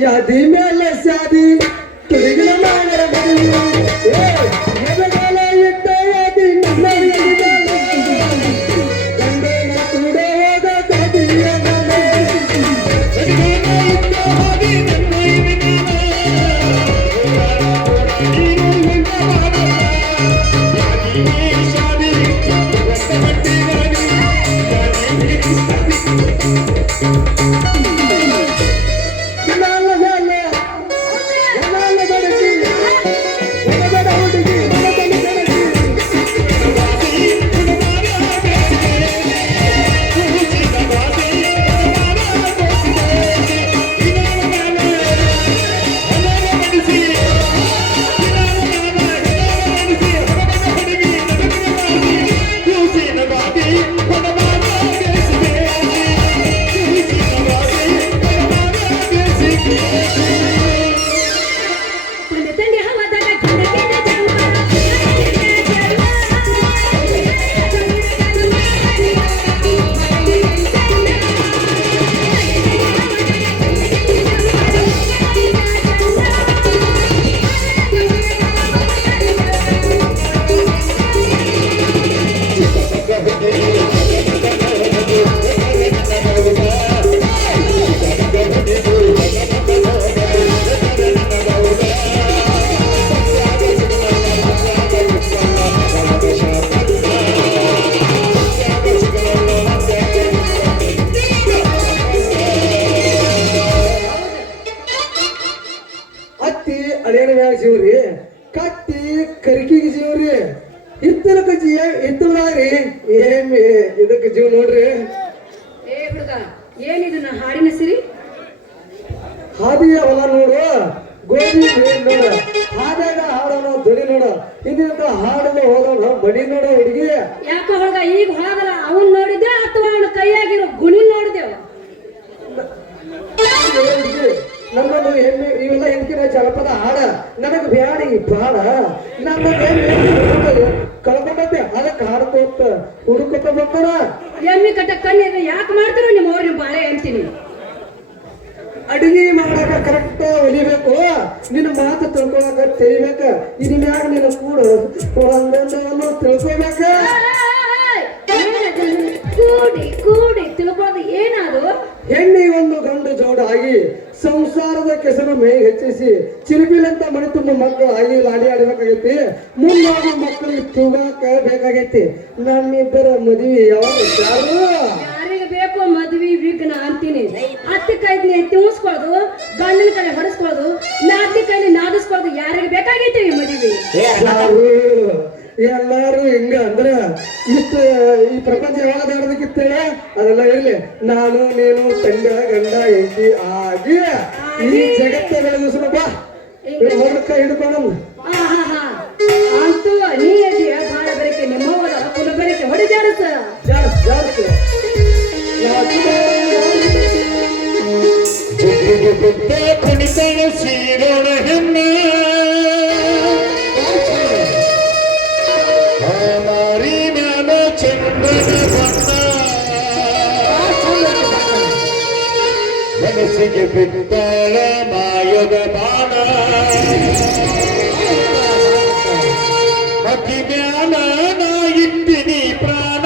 ಯಾದಿ ಮೇಲೆ ಸ್ಯಾದಿ ತುಡಿಗಿನ ಮಾಡರ ಮದುವೆ ಎದಗಾಲ ಇಟ್ಟ ಯಾದಿ ನನ್ನ ಗಂಡನ ಕೂಡ ಹೋದ ಕದಿಯ ಮನೆ ಇಟ್ಟ ಹಾದಿ ನನ್ನ ಜೀವ್ರಿ ಕಟ್ಟಿ ಕರಿಕಿಗೆ ಜೀವ್ರಿ ಹಿತ್ತಲಕ ಹಿತ್ತಲಾಗ್ರಿ ಏನ್ ಇದಕ್ಕೆ ಜೀವ ನೋಡ್ರಿ. ಏ ಹುಡುಗ ಏನಿದನ್ನ ಹಾಡಿನ ಸಿರಿ ಹಾದಿಯ ಹೊಲ ನೋಡು ಗೋಧಿ ನೋಡ ಹಾದಾಗ ಹಾಡೋಣ ಧ್ವನಿ ನೋಡ ಹಿಂದಿನ ಹಾಡಲು ಹೋಗೋಣ ಬಡಿ ನೋಡ ಹುಡುಗಿ. ಯಾಕ ಹುಡುಗ ಈಗ ಹೋದಲ್ಲ ಅವನ್ ನೋಡಿದ್ದೆ ಅಥವಾ ಅವನ ಕೈಯಾಗಿರೋ ಗುಣಿ ನೋಡಿದೆವ? ನಮ್ಮದು ಹೆಮ್ಮೆ ಇವೆಲ್ಲ ಹಿಂದಿನ ಜನಪದ ಹಾಡ ನನಗೆ ಬ್ಯಾಡಿ ಬಾಳ ನಮ್ಮ ಕಳ್ಕೊಂಡಂತೆ ಅದಕ್ಕೆ ಹಾಡ್ಕೋತ ಹುಡುಕೋತ ಬರ್ತಾರ. ಎಮ್ಮಿ ಕಟ್ಟ ಕಣ್ಣಿದ್ರೆ ಯಾಕೆ ಮಾಡ್ತಾರ ನಿಮ್ಮ ಅವ್ರ ಬಾಳೆ ಅಂತೀನಿ. ಅಡಿಗೆ ಮಾಡಾಕ ಕರೆಕ್ಟ್ ಹೊಲಿಬೇಕು, ನಿನ್ನ ಮಾತು ತಿಳ್ಕೊಳಕ ತಿಳಿಬೇಕ, ಇನ್ ಮ್ಯಾಗ ನಿನ್ನ ಕೂಡ ಒಂದೊಂದನ್ನು ತಿಳ್ಕೊಬೇಕ. ಕೂಡಿ ಕೂಡಿ ತಿಳ್ಕೊಳ್ಳೋದು ಏನಾದ್ರು ಹೆಣ್ಣಿ ಒಂದು ಗಂಡು ಜೋಡಾಗಿ ಸಂಸಾರದ ಕೆಸರು ಮೇ ಹೆಚ್ಚಿಸಿ ಚಿರುಬಿಲಂತ ಮನೆ ತುಂಬ ಮಕ್ಕಳು ಆಗಿ ಲಾಡಿ ಆಡಬೇಕಾಗೈತಿ. ಮುಂದಾಗಿ ಮಕ್ಕಳಿಗೆ ತೂಗಾಕ ಬೇಕಾಗೈತಿ. ನನ್ನಿಬ್ಬರ ಮದುವೆ ಯಾವಾಗ ಯಾರಿಗೆ ಬೇಕೋ ಮದ್ವಿ ವಿಘ್ನ ಅಂತೀನಿ. ಅತ್ತಿ ಕೈಲಿ ತಿಳ್ಸ್ಕೊಳ್ಳೋದು, ಗಂಡನ ಕಡೆ ಹೊಡೆಸ್ಕೊಳ್ಳೋದು, ನಾತಿ ಕೈಲಿ ನಾದಿಸ್ಕೊಳ್ಳೋದು ಯಾರಿಗೆ ಬೇಕಾಗೈತಿ ಮದುವೆ? ಎಲ್ಲಾರು ಹಿಂಗ ಅಂದ್ರ ಇಷ್ಟ ಈ ಪ್ರಪಂಚ ಯಾವಾಗ ದಾಡೋದಕ್ಕಿತ್ತೇಳ ಅದೆಲ್ಲ ಇರ್ಲಿ. ನಾನು ನೀನು ತಂಡ ಗಂಡ ಹೆಂಡತಿ ಆಗಿ ಈ ಜಗತ್ತ ಬೆಳೆದ ಬಾ ಹೊರಕ ಹಿಡ್ಕೊಂಡು ಅಂತೂ ನೀ ಇದೆಯಾ ಬಾಳ ಬರಕೆ ನಿಮ್ಮವರ ಕುಲ ಬರಕೆ ಹೊಡಿ ಜಾರಸ ಕುಣಿತನ ಸೀರೋಣ ಹೆಣ್ಣೆ ಮನಸ್ಸಿಗೆ ಬಿದ್ದಾಳ ಮಾಯದ ಬಾಣ ಅಕ್ಕಿ ಮ್ಯಾಲ ನಾ ಇಟ್ಟಿನಿ ಪ್ರಾಣ.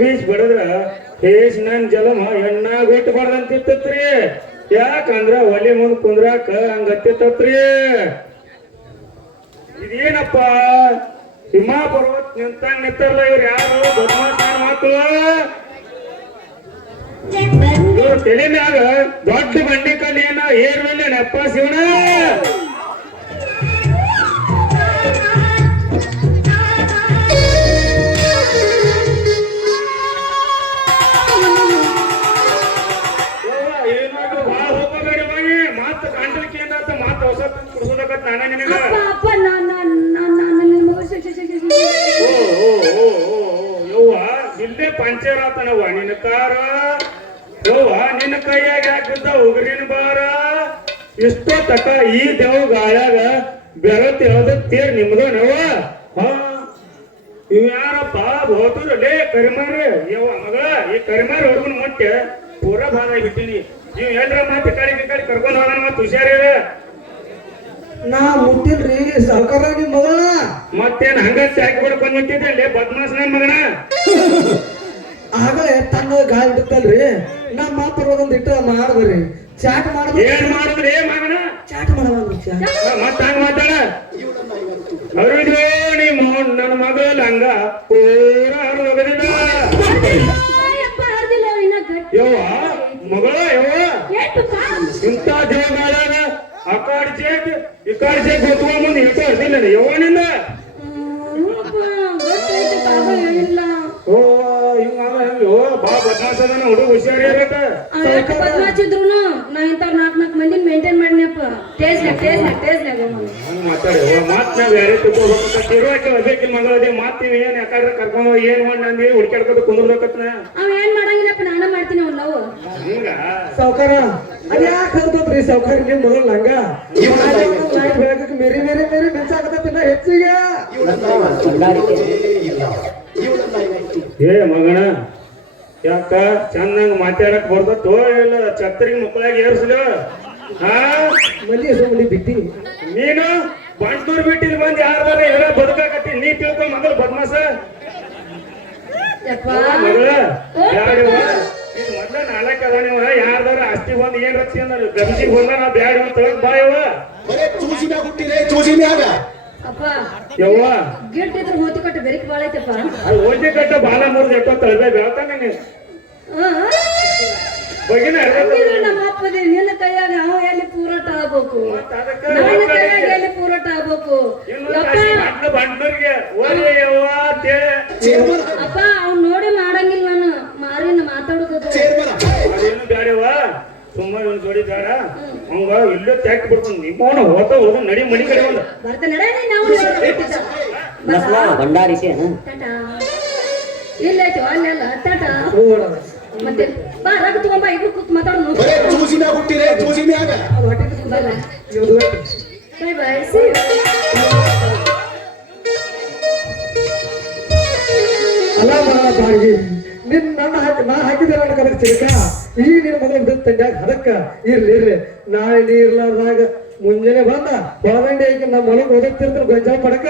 ಬೀಸ್ ಬಡದ್ರ ಹೇಸ್ ನನ್ ಜಲಮ ಎಣ್ಣಾಗ ಇಟ್ಬಾರ್ದಂತಿತ್ತತ್ರಿ. ಯಾಕಂದ್ರ ಒಲಿ ಮುಂದ್ ಕುಂದ್ರಾಕ ಹಂಗತ್ತಿತ್ತತ್ರಿ. ಇದೇನಪ್ಪ ಹಿಮ ಪರ್ವತ್ ನಿಂತಂಗ್ ನಿಂತಾರಲ್ಲ ಇವ್ರು ಯಾರು ಬದ್ಮಾಸ್ ಮಕ್ಕಳು. ಇವ್ರ ತಲೆ ಮ್ಯಾಗ ದೊಡ್ಡ ಬಂಡಿ ಕಲ್ಲಿ ಏನ ಏರ್ವಿಲ್ಲ ನೆಪ್ಪ ಶಿವನ. ಮಾತು ಕಾಂಡಲಿಕ್ಕೆ ಏನಾತ ಮಾತು ಹೊಸ ಕುಡ್ಸೋದಕ್ಕತ್ ನಾನ ನಿನಗ. ಅಪ್ಪ ಯವ್ವ ಇಲ್ಲೇ ಪಂಚರ್ ಆತನವ್ವ ನಿನ್ನ ಕಾರ. ಯವ್ವ ನಿನ್ನ ಕೈಯಾಗ ಯಾಕಿದ್ದ ಉಗ್ರಿನ ಬಾರ. ಇಷ್ಟೋ ತಕ ಈ ದೇವ್ ಗಾಯಾಗ ಬೆರತ್ ಯಾವ್ದ ತೇರ್ ನಿಮ್ದನವ್ವ. ಹಾ ಇವ್ ಯಾರಪ್ಪ ಬೋತುರಲ್ಲೇ ಕರಿಮಾರಿ. ಯವ್ವ ಮಗಳ ಈ ಕರಿಮಾರಿ ಹುಡುಗನ ಮುಟ್ಟೆ ಪೂರಾ ಭಾಗ ಬಿಟ್ಟಿನಿ. ನೀವ್ ಎಲ್ರ ಮಾತು ಕಡೆ ಕರ್ಕೊಂಡು ಹೋಗೋಣ ಮತ್ತೆ ಹುಷಾರಿರ. ನಾ ಮುಟ್ಟಿಲ್ರಿ ಸಾವ್ಕಾರ ನಿಮ್ ಮಗಳ. ಮತ್ತೇನ್ ಹಂಗ ಚಾಕಿ ಬಿಡ್ಕೊಂಡ್ ಮುಟ್ಟಿದ್ದೆ ಬದ್ಮಾಸ್ ನನ್ ಮಗನ. ಆಗಲೇ ತನ್ನ ಗಾಳಿ ಬಿಡ್ತಲ್ರಿ ನಮ್ಮ ಮಾಪರ್ವದೊಂದ್ ಇಟ್ಟು ಮಾಡಿದ್ರಿ ಚಾಟ್ ಮಾಡಿದ್ರಿ. ಏನ್ ಮಾಡಿದ್ರಿ ಮಗನ? ಚಾಟ್ ಮಾಡಬಂದ್ರಿ ಚಾಟ್. ಮತ್ತ ಹಂಗ ಮಾತಾಡ ಅವ್ರಿದ್ವು ನಿಮ್ಮ ನನ್ನ ಮಗಳ ಹಂಗ ಪೂರಾ ಹೋಗದಿಲ್ಲ. ಯವ್ವ ಮಗಳ ಯವ್ವ ಇಂಥ ದೇವಗಾಳಾಗ ಆ ಕಾಡ್ ಚೇಕ್ ಈ ಕಾಡ್ ಚೇಕ್ ಹೊತ್ಕೊಂಡ್ ಮುಂದೆ ಇಟ್ಟು ಹರ್ದಿಲ್ಲ ಯವ್ವನಿಂದ. ಓ ಹಿಂಗ ಬಾ ಬದ್ಮಾಸ ಅದಾನ ಹುಡುಗ ಹುಷಾರಿ ಇರತ್ತ. ಬದ್ಮಾಚಿದ್ರು ನಾ ಇಂಥವ್ರ ನಾಲ್ಕು ಮಂದಿನ ಮೇಂಟೈನ್ ಮಾಡಿನಪ್ಪ. ಹಂಗ ಮಾತಾಡಿ ಮಾತ್ನಾಗ ಬೇರೆ ತಿಳ್ಕೊಬೇಕಂತ ಇರುವಾಕೆ ಒಬ್ಬಾಕಿ ಮಗಳದೇ ಮಾತೀವಿ ಏನ್ ಯಾಕಂದ್ರೆ ಕರ್ಕೊಂಡ್ ಏನ್ ಮಾಡಿ ನಂದಿ ಹುಡ್ಕಾಡ್ಕೊತ ಕುಂದ್ರಬೇಕತ್ನ. ಅವ ಏನ್ ಮಾಡಂಗಿಲ್ಲಪ್ಪ ನಾನ ಮಾಡ್ತೀನಿ ಅವ್ನ ನಾವು. ಹಿಂಗ ಸಾವ್ಕಾರ ಅದ್ ಯಾಕೆ ಹರ್ದತ್ರಿ ಸಾವ್ಕಾರ ನಿಮ್ ಮಗಳ ಹಂಗ ಲೈಟ್ ಬೆಳಕಕ್ಕೆ ಮೇರಿ ಮಿಂಚಾಕತ್ತಿನ ಹೆಚ್ಚಿಗೆ. ಏ ಮಗನ ಯಾಕ ಚಂದಂಗ ಮಾತಾಡಕ್ ಬರ್ತೋ ಇಲ್ಲ ಛತ್ರಿಗೆ ಮಕ್ಕಳಾಗ ಏರ್ಸಲ. ಹಾ ಮಲ್ಲಿ ಮಲ್ಲಿ ಬಿಟ್ಟಿ ನೀನು ಬಂಟೂರ್ ಬಿಟ್ಟಿಲ್ ಬಂದ್ ಯಾರ್ದಾರ ಎಲ್ಲ ಬದುಕಾಕತ್ತಿ ನೀ ತಿಳ್ಕೊ ಮಗಳು ಬದ್ಮಾಸ. ಮಗಳ ಬ್ಯಾಡವ ಇದು ಮೊದ್ಲ ನಾಲ್ಕ ಅದಾನಿವ ಯಾರ್ದಾರ ಆಸ್ತಿ ಬಂದ್ ಏನ್ ರಕ್ಷಿ ಅಂದ ಗಮಸಿಗೆ ಬಂದ ನಾ ಬ್ಯಾಡ ಅಂತ ಬಾಯವ. ಅಪ್ಪ ಯವ್ವ ಗಿಡ್ ಇದ್ರ ಹೋತಿ ಕಟ್ಟ ಬೆರಿಕ್ ಬಾಳ ಐತಪ್ಪ. ಅದು ಓದಿ ಕಟ್ಟ ಬಾಲ ಮುರಿದ ಎಪ್ಪ ತಳ್ಬೇ ಬೆಳತಾನ ನೀನು ಬಗಿನ ನಮ್ಮ ಅಪ್ಪದೇ ನಿನ್ನ ಕೈಯಾಗ ಅವ ಎಲ್ಲಿ ಪೂರಾಟ ಆಗ್ಬೇಕು, ನನ್ನ ಕೈಯಾಗ ಎಲ್ಲಿ ಪೂರಾಟ ಆಗ್ಬೇಕು. ಬಂಟೂರಿಗೆ ಓದಿ ಯವ್ವ ಅಪ್ಪ ಅವ್ನ್ ನೋಡಿ ಮಾಡಂಗಿಲ್ಲ ನಾನು ಮಾರಿನ ಮಾತಾಡೋದು. ಅದೇನು ಬ್ಯಾಡವ ಸುಮ್ಮ ಇವ್ನ ಜೋಡಿ ಬೇಡ ಅವಂಗ ಇಲ್ಲೇ ತ್ಯಾಕ್ ಬಿಡ್ಕೊಂಡು ನಿಮ್ಮವನ ಹೋತ ಹೋದ ನಡಿ ಮನಿ ಕಡೆ ಒಂದು ಬರ್ತಾನೆ ನಾವು ಇಲ್ಲೈತಿ ಅಲ್ಲೆಲ್ಲ ಟಾಟಾ ಮತ್ತೆ ಬಾ ರಗ್ ತಗೊಂಬ ಇಬ್ರು ಕೂತ್ ಮಾತಾಡೋಣ. ಬೈ ಬೈ ಅಲ್ಲ ಬಾಗಿ ನಿನ್ ನನ್ನ ನಾ ಹಾಕಿದ್ರೆ ನನಗೆ ಅದಕ್ಕೆ ಚಿರಕ ಈಗ ನಿನ್ನ ಮಗಳ ಬಿದ್ದ ತಂಡ್ಯಾಗ ಅದಕ್ಕ ಇರ್ಲಿ ನಾಳೆ ನೀ ಇರ್ಲಾರ್ದಾಗ ಮುಂಜಾನೆ ಬಂದ ಹೊರದಂಡಿ ನಮ್ಮ ಹೊಲಕ್ಕೆ ಓದತ್ತಿರ್ತಾರೆ ಗೊಂಜಾಳ ಪಡಕ